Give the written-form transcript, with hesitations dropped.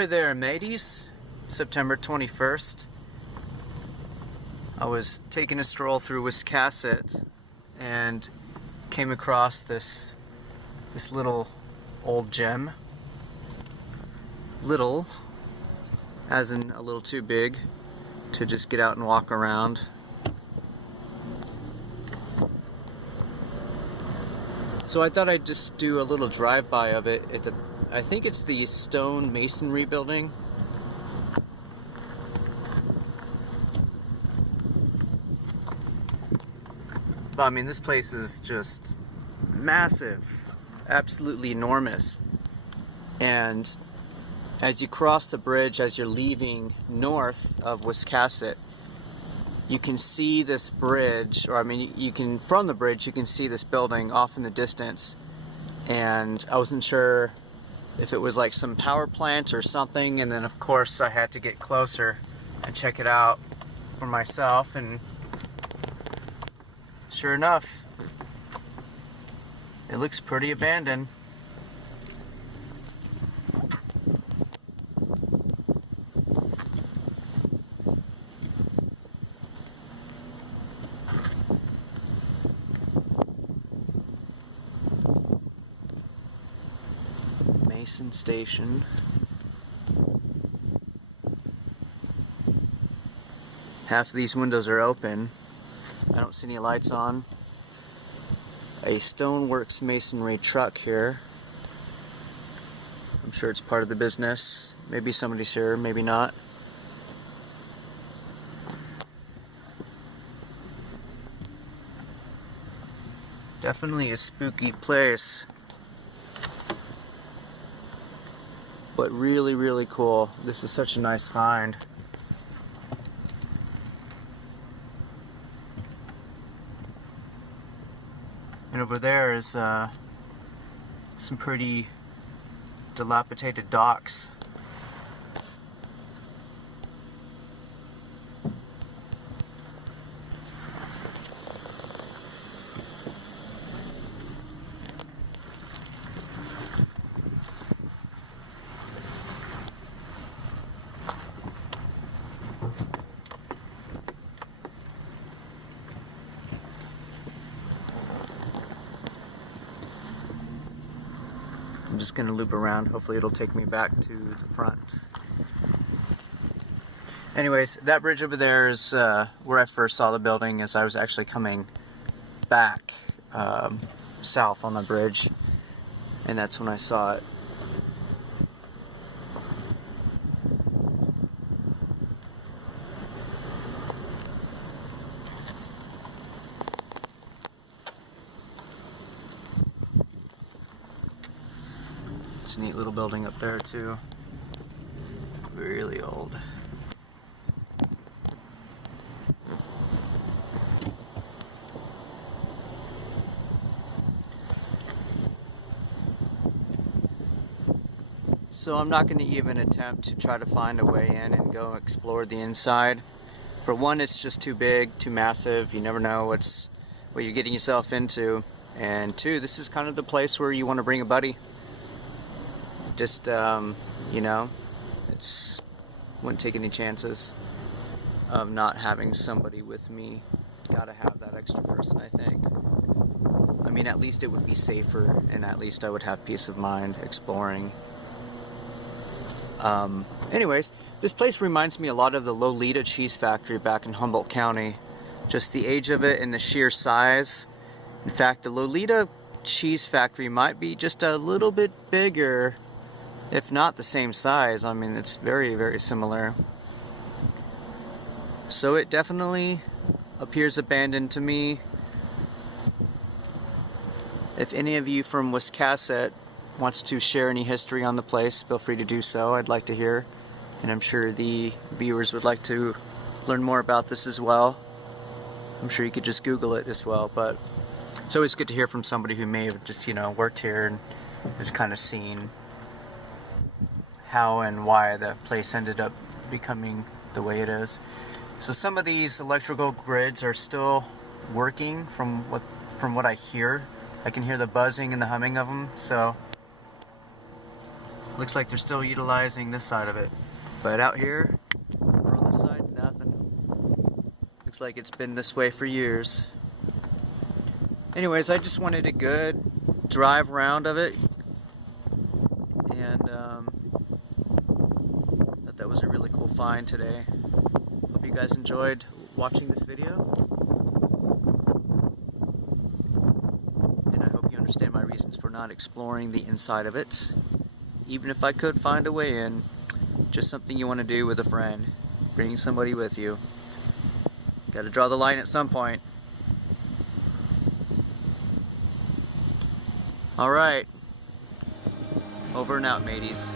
Ahoy there, mateys. September 21st. I was taking a stroll through Wiscasset and came across this little old gem. Little, as in a little too big to just get out and walk around. So I thought I'd just do a little drive-by of it. I think it's the stone masonry building. But I mean, this place is just massive, absolutely enormous. And as you cross the bridge, as you're leaving north of Wiscasset, you can see this bridge, or I mean, from the bridge, you can see this building off in the distance. And I wasn't sure if it was like some power plant or something, and then of course I had to get closer and check it out for myself, and sure enough, it looks pretty abandoned. Mason Station. Half of these windows are open. I don't see any lights on. A Stoneworks masonry truck here. I'm sure it's part of the business. Maybe somebody's here, maybe not. Definitely a spooky place. But really, really cool. This is such a nice find. And over there is some pretty dilapidated docks. I'm just gonna loop around. Hopefully it'll take me back to the front. Anyways, that bridge over there is where I first saw the building, as I was actually coming back south on the bridge, and that's when I saw it. It's a neat little building up there too. Really old. So I'm not going to even attempt to try to find a way in and go explore the inside. For one, it's just too big, too massive. You never know what you're getting yourself into. And two, this is kind of the place where you want to bring a buddy. Just, you know, wouldn't take any chances of not having somebody with me. Gotta have that extra person, I think. I mean, at least it would be safer, and at least I would have peace of mind exploring. Anyways, this place reminds me a lot of the Lolita cheese factory back in Humboldt County. Just the age of it and the sheer size. In fact, the Lolita cheese factory might be just a little bit bigger, if not the same size. I mean, it's very, very similar. So it definitely appears abandoned to me. If any of you from Wiscasset wants to share any history on the place, feel free to do so. I'd like to hear, and I'm sure the viewers would like to learn more about this as well. I'm sure you could just Google it as well, but it's always good to hear from somebody who may have just, you know, worked here and has kind of seen how and why the place ended up becoming the way it is. So some of these electrical grids are still working from what I hear. I can hear the buzzing and the humming of them, so Looks like they're still utilizing this side of it. But out here, over on this side, nothing. Looks like it's been this way for years. Anyways, I just wanted a good drive round of it. And thought that was a really cool find today. Hope you guys enjoyed watching this video. And I hope you understand my reasons for not exploring the inside of it. Even if I could find a way in, just something you want to do with a friend. Bringing somebody with you. Got to draw the line at some point. Alright. Over and out, mateys.